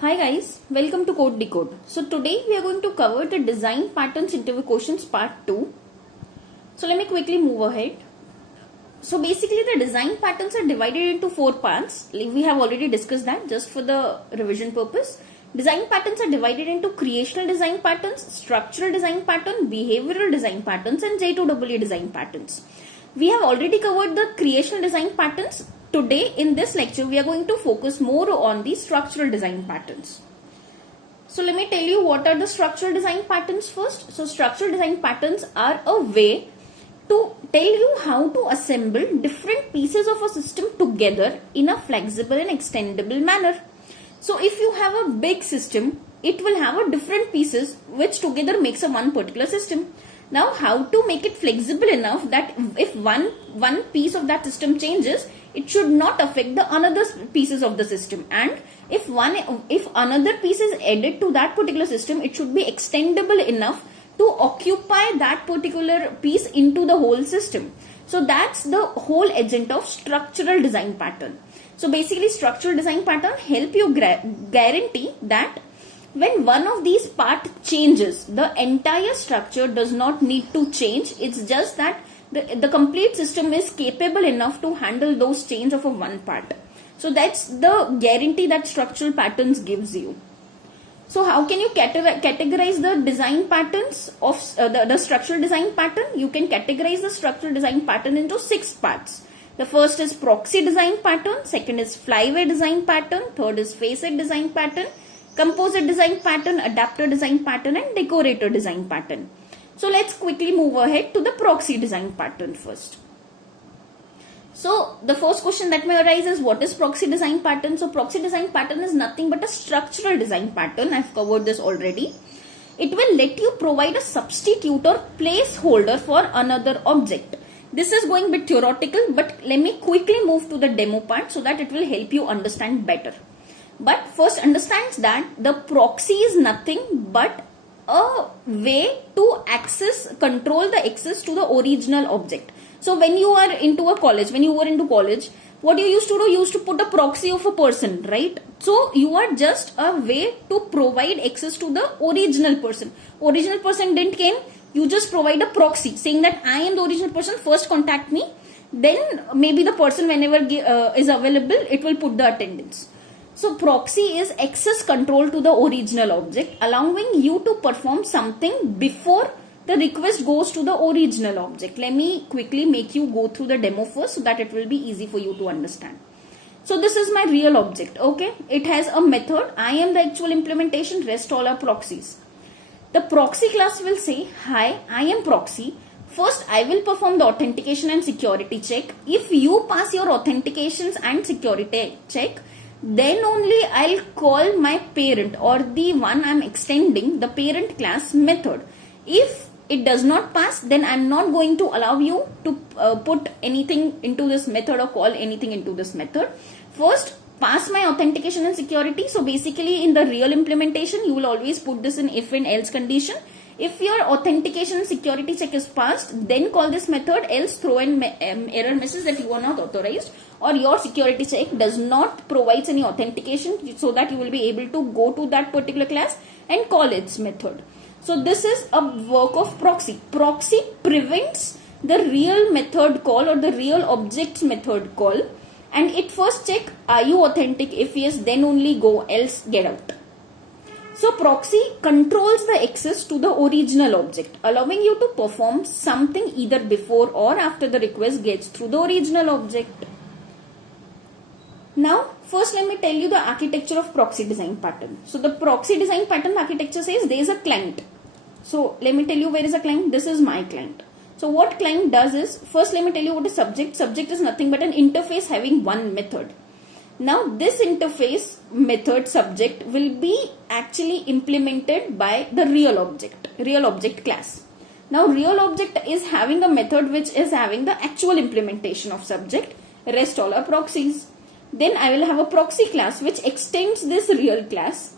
Hi guys, welcome to Code Decode. So today we are going to cover the design patterns interview questions part 2. So let me quickly move ahead. So basically the design patterns are divided into 4 parts. We have already discussed that just for the revision purpose. Design patterns are divided into creational design patterns, structural design pattern, behavioral design patterns and J2EE design patterns. We have already covered the creational design patterns. Today in this lecture we are going to focus more on the structural design patterns. So let me tell you what are the structural design patterns first. So structural design patterns are a way to tell you how to assemble different pieces of a system together in a flexible and extendable manner. So if you have a big system, it will have a different pieces which together makes a one particular system. Now how to make it flexible enough that if one piece of that system changes, it should not affect the another pieces of the system, and if another piece is added to that particular system, it should be extendable enough to occupy that particular piece into the whole system. So that's the whole agent of structural design pattern. So basically structural design pattern help you guarantee that when one of these part changes, the entire structure does not need to change. It's just that the complete system is capable enough to handle those change of a one part. So that's the guarantee that structural patterns gives you. So how can you categorize the design patterns of the structural design pattern? You can categorize the structural design pattern into 6 parts. The first is proxy design pattern, second is flyway design pattern, third is facet design pattern, composite design pattern, adapter design pattern and decorator design pattern. So let's quickly move ahead to the proxy design pattern first. So the first question that may arise is what is proxy design pattern? So proxy design pattern is nothing but a structural design pattern. I've covered this already. It will let you provide a substitute or placeholder for another object. This is going a bit theoretical, but let me quickly move to the demo part so that it will help you understand better. But first understand that the proxy is nothing but a way to control the access to the original object. So when you are into a college, what you used to do, you used to put a proxy of a person, right? So you are just a way to provide access to the original person. Original person didn't came, you just provide a proxy saying that I am the original person, first contact me. Then maybe the person whenever is available, it will put the attendance. So proxy is access control to the original object, allowing you to perform something before the request goes to the original object. Let me quickly make you go through the demo first so that it will be easy for you to understand. So this is my real object, okay? It has a method. I am the actual implementation, rest all are proxies. The proxy class will say, hi, I am proxy. First, I will perform the authentication and security check. If you pass your authentications and security check, then only I'll call my parent or the one I'm extending, the parent class method. If it does not pass, then I'm not going to allow you to put anything into this method or call anything into this method. First, pass my authentication and security. So basically in the real implementation, you will always put this in if and else condition. If your authentication and security check is passed, then call this method, else throw an error message that you are not authorized or your security check does not provide any authentication, so that you will be able to go to that particular class and call its method. So this is a work of proxy. Proxy prevents the real method call or the real object's method call, and it first check, are you authentic? If yes, then only go, else get out. So proxy controls the access to the original object, allowing you to perform something either before or after the request gets through the original object. Now, first let me tell you the architecture of proxy design pattern. So the proxy design pattern architecture says there is a client. So let me tell you where is a client. This is my client. So what client does is, first let me tell you what is subject. Subject is nothing but an interface having one method. Now this interface method subject will be actually implemented by the real object class. Now real object is having a method which is having the actual implementation of subject, rest all are proxies. Then I will have a proxy class which extends this real class.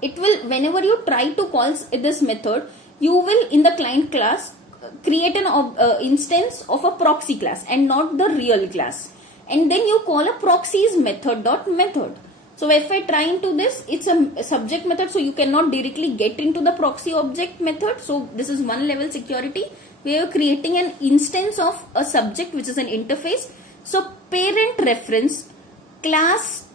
It will, whenever you try to call this method, you will in the client class create an instance of a proxy class and not the real class. And then you call a proxies method dot method. So if I try into this, it's a subject method, so you cannot directly get into the proxy object method. So this is one level security. We are creating an instance of a subject which is an interface. So parent reference class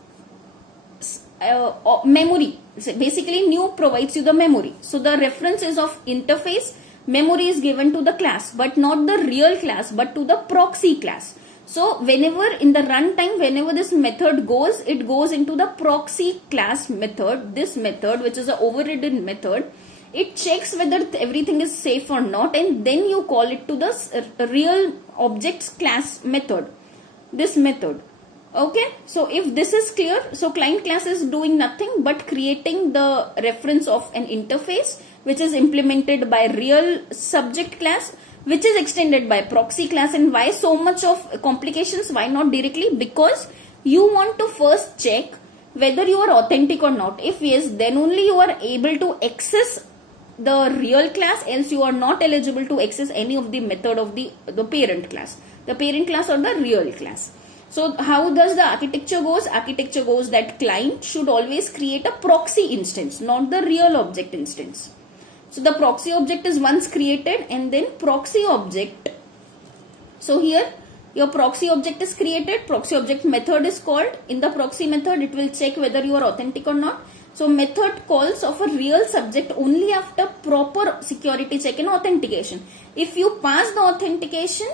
memory. So basically new provides you the memory. So the reference is of interface, memory is given to the class, but not the real class, but to the proxy class. So whenever in the runtime, whenever this method goes, it goes into the proxy class method. This method, which is an overridden method, it checks whether everything is safe or not, and then you call it to the real objects class method. This method. Okay. So if this is clear, so client class is doing nothing but creating the reference of an interface, which is implemented by real subject class, which is extended by proxy class. And why so much of complications? Why not directly? Because you want to first check whether you are authentic or not. If yes, then only you are able to access the real class, else you are not eligible to access any of the method of the parent class or the real class. So how does the architecture goes? Architecture goes that client should always create a proxy instance, not the real object instance. So the proxy object is once created, and then proxy object. So here your proxy object is created, proxy object method is called. In the proxy method, it will check whether you are authentic or not. So method calls of a real subject only after proper security check and authentication. If you pass the authentication,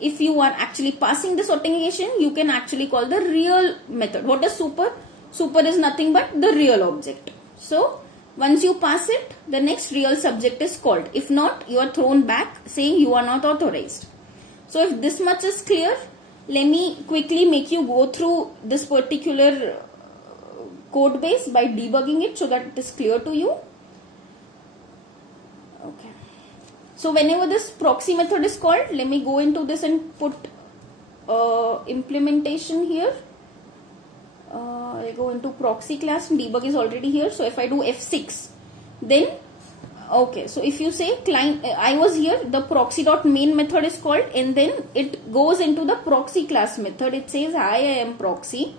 if you are actually passing this authentication, you can actually call the real method. What is super? Super is nothing but the real object. So once you pass it, the next real subject is called. If not, you are thrown back saying you are not authorized. So if this much is clear, let me quickly make you go through this particular code base by debugging it so that it is clear to you. Okay. So whenever this proxy method is called, let me go into this and put implementation here. I go into proxy class and debug is already here. So if I do F6, then okay. So if you say client, I was here, the proxy.main method is called, and then it goes into the proxy class method. It says hi, I am proxy.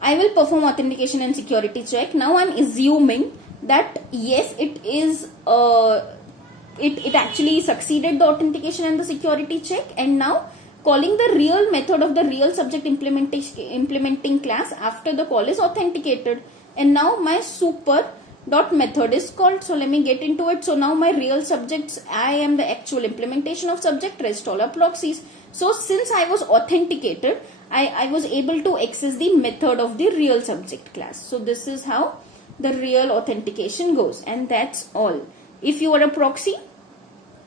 I will perform authentication and security check. Now I'm assuming that yes, it is it actually succeeded the authentication and the security check, and now calling the real method of the real subject implementing class after the call is authenticated, and now my super dot method is called. So let me get into it. So now my real subjects, I am the actual implementation of subject, rest all are proxies. So since I was authenticated, I was able to access the method of the real subject class. So this is how the real authentication goes, and that's all. If you are a proxy,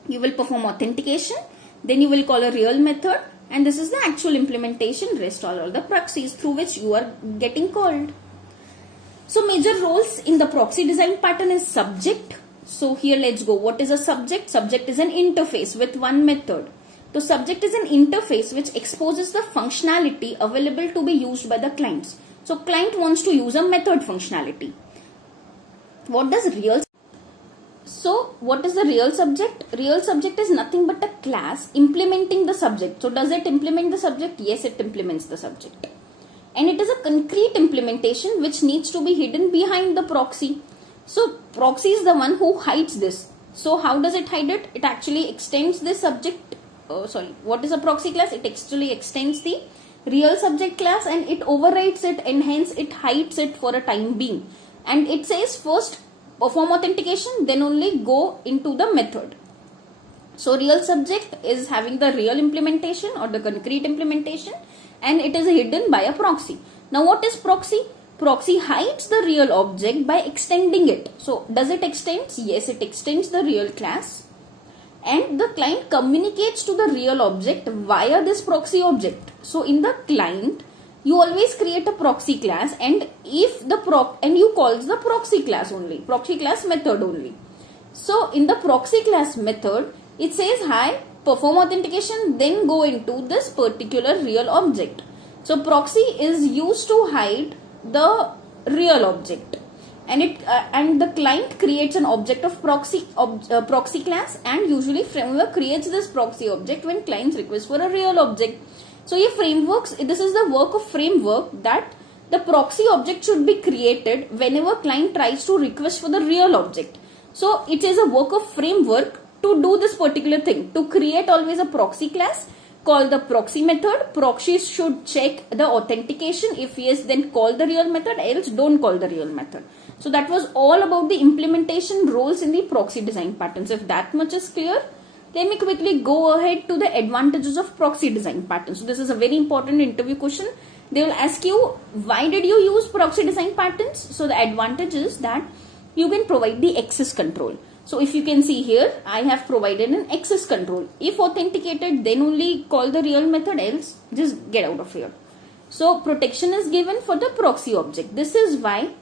you will perform authentication, then you will call a real method, and this is the actual implementation, rest all the proxies through which you are getting called. So major roles in the proxy design pattern is subject. So here let's go. What is a subject? Subject is an interface with one method. So subject is an interface which exposes the functionality available to be used by the clients. So client wants to use a method functionality. What does real? So what is the real subject? Real subject is nothing but a class implementing the subject. So does it implement the subject? Yes, it implements the subject. And it is a concrete implementation which needs to be hidden behind the proxy. So proxy is the one who hides this. So how does it hide it? It actually extends the subject. What is a proxy class? It actually extends the real subject class and it overrides it, and hence it hides it for a time being. And it says first perform authentication, then only go into the method. So real subject is having the real implementation or the concrete implementation, and it is hidden by a proxy. Now what is proxy? Proxy hides the real object by extending it. So does it extend? Yes, it extends the real class, and the client communicates to the real object via this proxy object. So in the client, you always create a proxy class, and if the you calls the proxy class only, proxy class method only. So in the proxy class method, it says hi, perform authentication, then go into this particular real object. So proxy is used to hide the real object, and and the client creates an object of proxy class, and usually framework creates this proxy object when clients request for a real object. So ये frameworks, this is the work of framework, that the proxy object should be created whenever client tries to request for the real object. So it is a work of framework to do this particular thing, to create always a proxy class, call the proxy method. Proxy should check the authentication. If yes, then call the real method, else don't call the real method. So that was all about the implementation roles in the proxy design patterns. If that much is clear, let me quickly go ahead to the advantages of proxy design patterns. So this is a very important interview question. They will ask you, why did you use proxy design patterns? So the advantage is that you can provide the access control. So if you can see here, I have provided an access control. If authenticated, then only call the real method, else just get out of here. So protection is given for the proxy object. This is when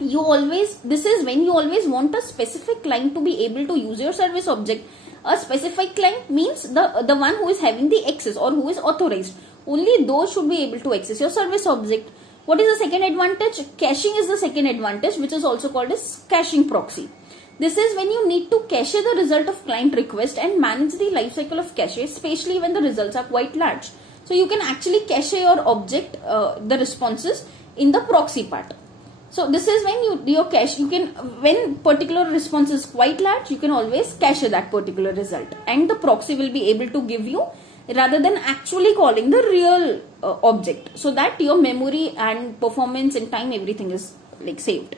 you always want a specific client to be able to use your service object. A specific client means the one who is having the access or who is authorized. Only those should be able to access your service object. What is the second advantage? Caching is the second advantage, which is also called as caching proxy. This is when you need to cache the result of client request and manage the lifecycle of cache, especially when the results are quite large. So you can actually cache your object, the responses in the proxy part. So this is when your cache, when particular response is quite large, you can always cache that particular result, and the proxy will be able to give you, rather than actually calling the real object, so that your memory and performance and time, everything is like saved.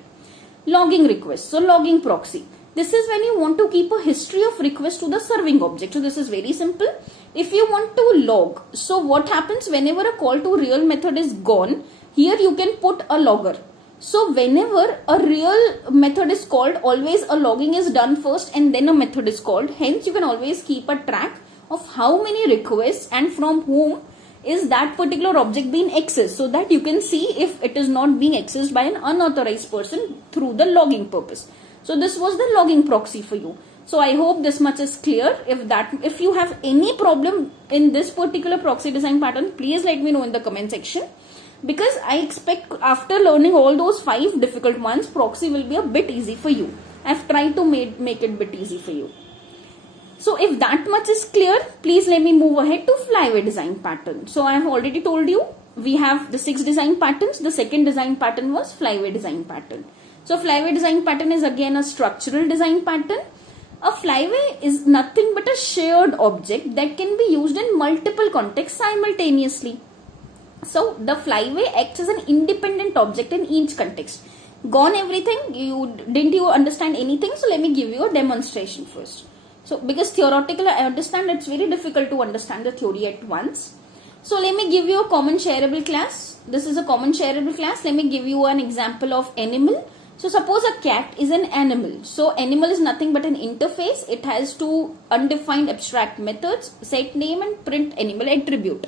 Logging request. So logging proxy. This is when you want to keep a history of request to the serving object. So this is very simple. If you want to log, so what happens whenever a call to real method is gone, here you can put a logger. So whenever a real method is called, always a logging is done first and then a method is called. Hence you can always keep a track of how many requests and from whom is that particular object being accessed, so that you can see if it is not being accessed by an unauthorized person through the logging purpose. So this was the logging proxy for you. So I hope this much is clear. If you have any problem in this particular proxy design pattern, please let me know in the comment section, because I expect after learning all those 5 difficult ones, proxy will be a bit easy for you. I've tried to make it a bit easy for you. So if that much is clear, please let me move ahead to flyway design pattern. So I have already told you we have the 6 design patterns. The second design pattern was flyway design pattern. So flyway design pattern is again a structural design pattern. A flyway is nothing but a shared object that can be used in multiple contexts simultaneously. So the flyway acts as an independent object in each context. Gone everything? Didn't you understand anything? So let me give you a demonstration first. So because theoretical, I understand it's very difficult to understand the theory at once. So let me give you a common shareable class. This is a common shareable class. Let me give you an example of animal. So suppose a cat is an animal. So animal is nothing but an interface. It has 2 undefined abstract methods, set name and print animal attribute.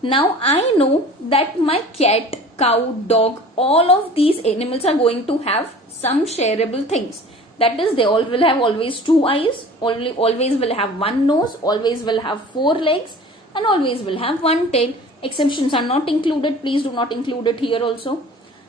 Now I know that my cat, cow, dog, all of these animals are going to have some shareable things. That is, they all will have always 2 eyes, always will have 1 nose, always will have 4 legs, and always will have 1 tail. Exceptions are not included. Please do not include it here also.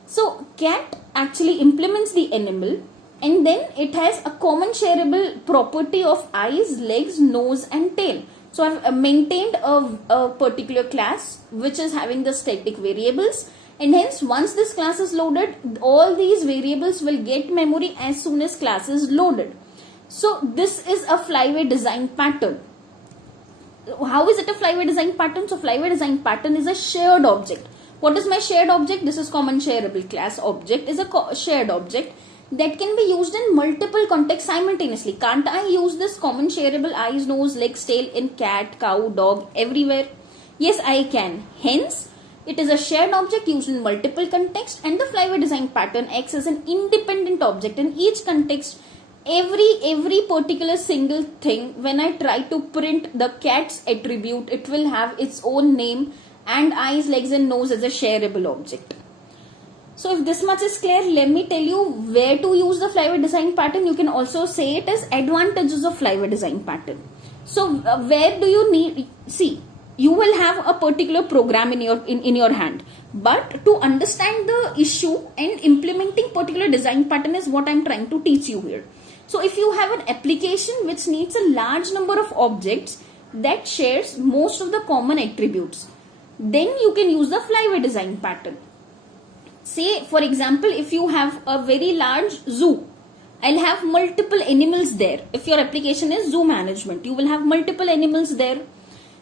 So cat actually implements the animal, and then it has a common shareable property of eyes, legs, nose and tail. So I've maintained a particular class which is having the static variables, and hence once this class is loaded, all these variables will get memory as soon as class is loaded. So this is a flyway design pattern. How is it a flyway design pattern? So flyway design pattern is a shared object. What is my shared object? This is common shareable class object is a shared object that can be used in multiple contexts simultaneously. Can't I use this common shareable eyes, nose, legs, tail in cat, cow, dog, everywhere? Yes, I can. Hence, it is a shared object used in multiple contexts, and the flyway design pattern acts as an independent object in each context. Every particular single thing, when I try to print the cat's attribute, it will have its own name and eyes, legs and nose as a shareable object. So if this much is clear, let me tell you where to use the flyway design pattern. You can also say it as advantages of flyway design pattern. So where do you need, see, you will have a particular program in your hand, but to understand the issue and implementing particular design pattern is what I'm trying to teach you here. So if you have an application which needs a large number of objects that shares most of the common attributes, then you can use the flyway design pattern. say for example, if you have a very large zoo, I'll have multiple animals there. If your application is zoo management, you will have multiple animals there.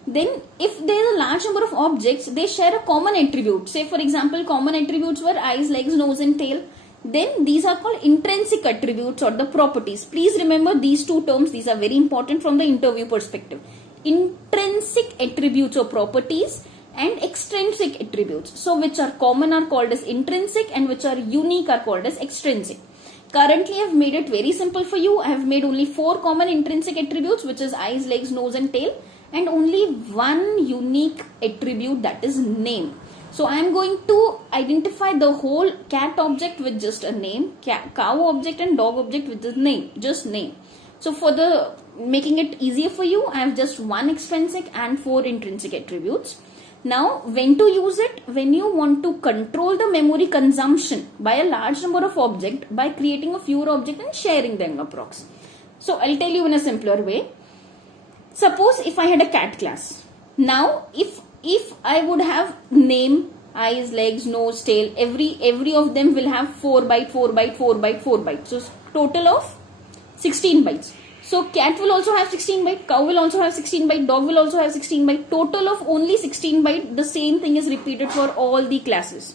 Then if there is a large number of objects, they share a common attribute. Say for example, common attributes were eyes, legs, nose and tail. Then these are called intrinsic attributes or the properties. Please remember these two terms. These are very important from the interview perspective. Intrinsic attributes or properties and extrinsic attributes. So which are common are called as intrinsic and which are unique are called as extrinsic. Currently I have made it very simple for you. I have made only 4 common intrinsic attributes, which is eyes, legs, nose and tail, and only one unique attribute, that is name. So I am going to identify the whole cat object with just a name, cow object and dog object with the name, just name. So for the making it easier for you, I have just 1 extrinsic and 4 intrinsic attributes. Now, when to use it? When you want to control the memory consumption by a large number of objects by creating a fewer objects and sharing them approx. So, I'll tell you in a simpler way. Suppose if I had a cat class. Now, if I would have name, eyes, legs, nose, tail, every of them will have 4 byte, 4 byte, 4 byte, 4 byte. So, total of 16 bytes. So cat will also have 16 byte, cow will also have 16 byte, dog will also have 16 byte, total of only 16 byte. The same thing is repeated for all the classes.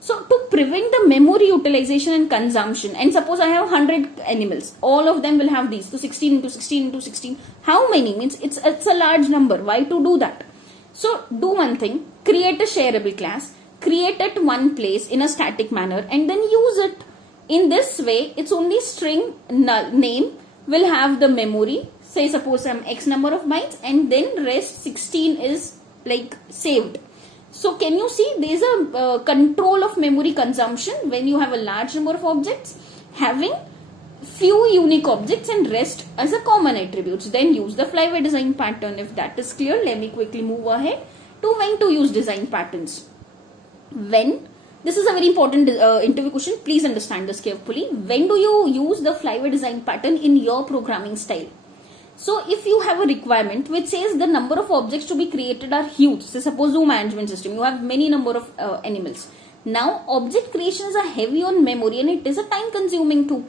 So to prevent the memory utilization and consumption, and suppose I have 100 animals, all of them will have these. So 16 into 16 into 16. How many? Means it's a large number. Why to do that? So do one thing, create a shareable class, create at one place in a static manner and then use it. In this way, it's only string name will have the memory, say suppose some x number of bytes and then rest 16 is like saved. So can you see there is a control of memory consumption when you have a large number of objects having few unique objects and rest as a common attributes. Then use the flyway design pattern. If that is clear, let me quickly move ahead to when to use design patterns. When? This is a very important interview question. Please understand this carefully. When do you use the flyway design pattern in your programming style? So if you have a requirement which says the number of objects to be created are huge, say suppose zoo management system, you have many number of animals. Now object creations are heavy on memory and it is a time consuming too.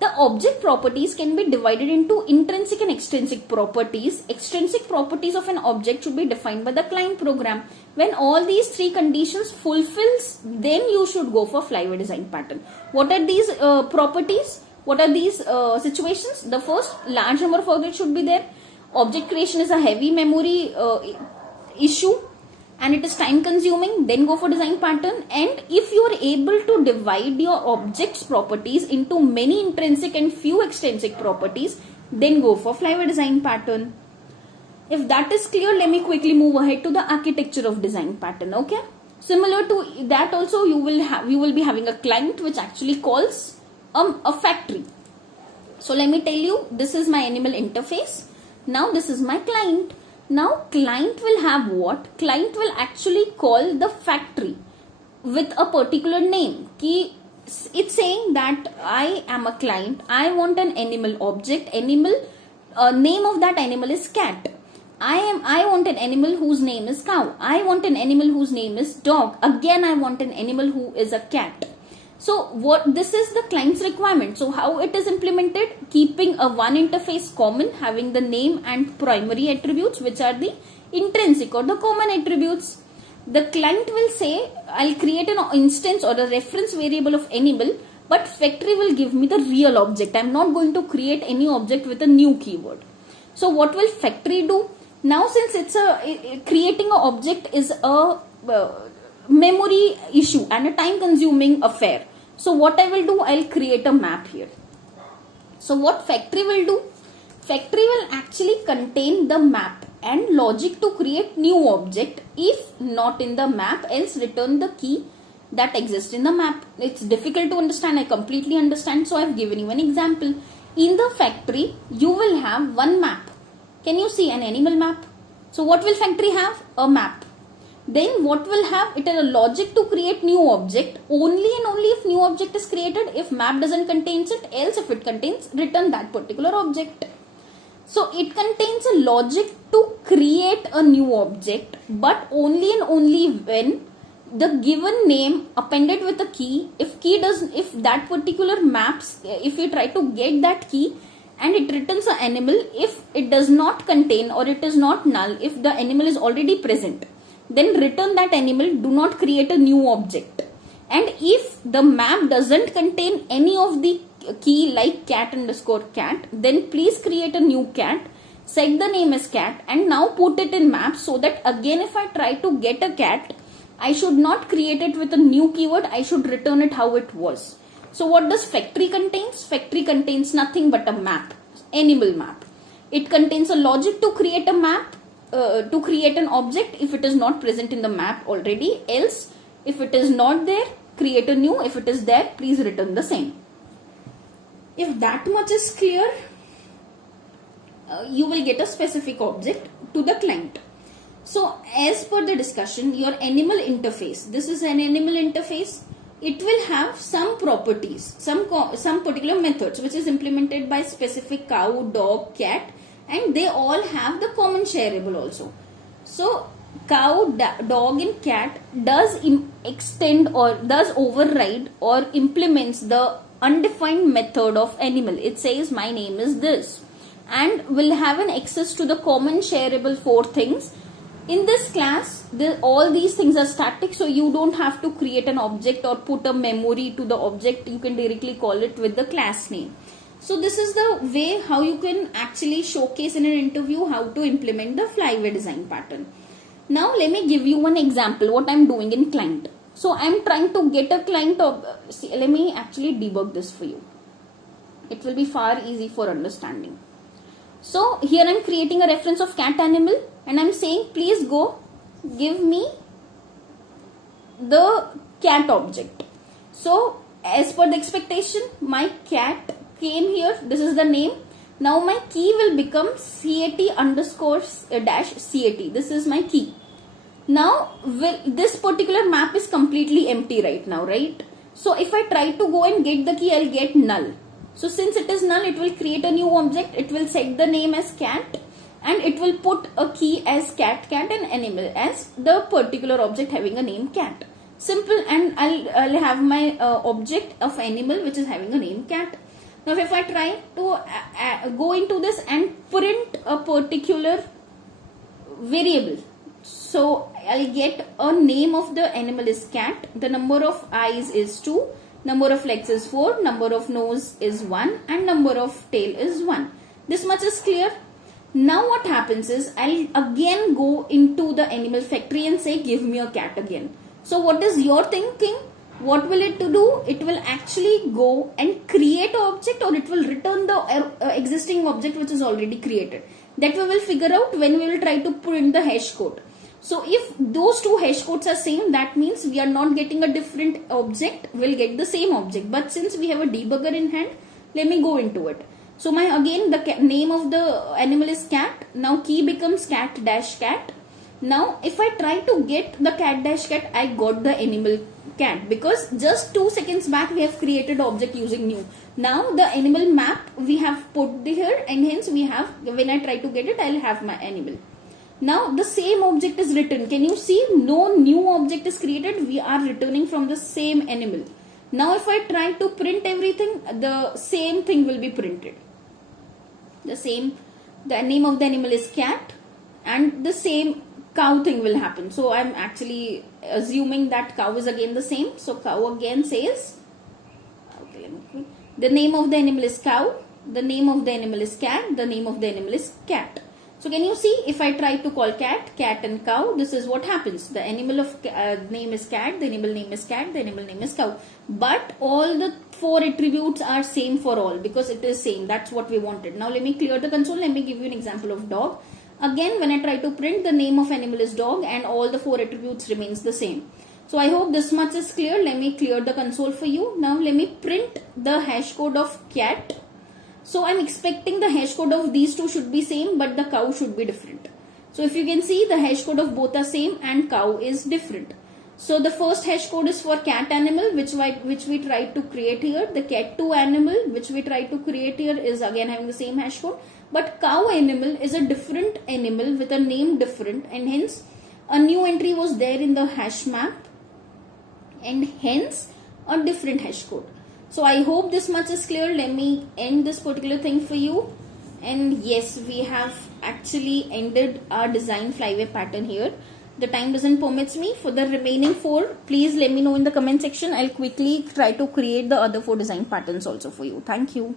The object properties can be divided into intrinsic and extrinsic properties. Extrinsic properties of an object should be defined by the client program. When all these 3 conditions fulfills, then you should go for flyway design pattern. What are these properties? What are these situations? The first, large number of objects should be there. Object creation is a heavy memory issue and it is time consuming, then go for design pattern. And if you are able to divide your objects properties into many intrinsic and few extrinsic properties, then go for flyway design pattern. If that is clear, let me quickly move ahead to the architecture of design pattern. Okay, similar to that also you will be having a client which actually calls a factory. So let me tell you, this is my animal interface. Now this is my client. Now client will have what? Client will actually call the factory with a particular name. It's saying that I am a client. I want an animal object. Name of that animal is cat. I want an animal whose name is cow. I want an animal whose name is dog. Again, I want an animal who is a cat. So this is the client's requirement. So how it is implemented? Keeping a one interface common, having the name and primary attributes, which are the intrinsic or the common attributes. The client will say, I'll create an instance or a reference variable of animal, but factory will give me the real object. I'm not going to create any object with a new keyword. So what will factory do? Now since it's creating an object is a memory issue and a time consuming affair. So what I will do, I'll create a map here. So what factory will do? Factory will actually contain the map and logic to create new object. If not in the map, else return the key that exists in the map. It's difficult to understand. I completely understand. So I've given you an example. In the factory, you will have one map. Can you see an animal map? So what will factory have? A map. Then what will have? It is a logic to create new object. Only and only if new object is created. If map doesn't contain it, else if it contains, return that particular object. So it contains a logic to create a new object, but only and only when the given name appended with a key, if that particular maps, if you try to get that key and it returns an animal, if it does not contain or it is not null, if the animal is already present, then return that animal, do not create a new object. And if the map doesn't contain any of the key like cat underscore cat, then please create a new cat, set the name as cat, and now put it in map, so that again if I try to get a cat, I should not create it with a new keyword, I should return it how it was. So what does factory contains? Factory contains nothing but a map, animal map. It contains a logic to create a map, to create an object if it is not present in the map already. Else, if it is not there, create a new. If it is there, please return the same. If that much is clear, you will get a specific object to the client. So as per the discussion, your animal interface, this is an animal interface. It will have some properties, some particular methods which is implemented by specific cow, dog, cat, and they all have the common shareable also. So cow, dog and cat does extend or does override or implements the undefined method of animal. It says my name is this, and will have an access to the common shareable 4 things. In this class, all these things are static, so you don't have to create an object or put a memory to the object. You can directly call it with the class name. So this is the way how you can actually showcase in an interview how to implement the flyway design pattern. Now let me give you one example what I'm doing in client. So I'm trying to get a client of, let me actually debug this for you. It will be far easy for understanding. So here I'm creating a reference of cat animal and I'm saying please go give me the cat object. So as per the expectation, my cat came here. This is the name. Now my key will become cat underscore dash cat. This is my key. Now this particular map is completely empty right now, right? So if I try to go and get the key, I'll get null. So since it is null, it will create a new object. It will set the name as cat and it will put a key as cat and animal as the particular object having a name cat. Simple. And I'll have my object of animal which is having a name cat. Now if I try to go into this and print a particular variable, so I'll get a name of the animal is cat, the number of eyes is 2, number of legs is 4, number of nose is 1 and number of tail is 1. This much is clear. Now what happens is I'll again go into the animal factory and say give me a cat again. So what is your thinking? What will it do? It will actually go and create an object, or it will return the existing object which is already created. That we will figure out when we will try to print the hash code. So if those two hash codes are same, that means we are not getting a different object, we'll get the same object. But since we have a debugger in hand, let me go into it. So again the name of the animal is cat. Now key becomes cat dash cat. Now if I try to get the cat dash cat, I got the animal cat because just 2 seconds back we have created object using new. Now the animal map we have put here and hence we have, when I try to get it, I'll have my animal. Now the same object is written. Can you see? No new object is created. We are returning from the same animal. Now if I try to print everything, the same thing will be printed. The name of the animal is cat and the same cow thing will happen. So I'm actually assuming that cow is again the same. So cow again says, okay, the name of the animal is cow, the name of the animal is cat, the name of the animal is cat. So can you see, if I try to call cat and cow, this is what happens. The animal of name is cat, the animal name is cat, the animal name is cow. But all the 4 attributes are same for all because it is same. That's what we wanted. Now let me clear the console. Let me give you an example of dog. Again, when I try to print, the name of animal is dog and all the 4 attributes remains the same. So I hope this much is clear. Let me clear the console for you. Now let me print the hash code of cat. So I'm expecting the hash code of these two should be same, but the cow should be different. So if you can see, the hash code of both are same and cow is different. So the first hash code is for cat animal, which we tried to create here. The cat2 animal, which we tried to create here, is again having the same hash code. But cow animal is a different animal with a name different, and hence a new entry was there in the hash map. and hence a different hash code. So I hope this much is clear. Let me end this particular thing for you. And yes, we have actually ended our design flyway pattern here. The time doesn't permit me. For the remaining 4, please let me know in the comment section. I'll quickly try to create the other 4 design patterns also for you. Thank you.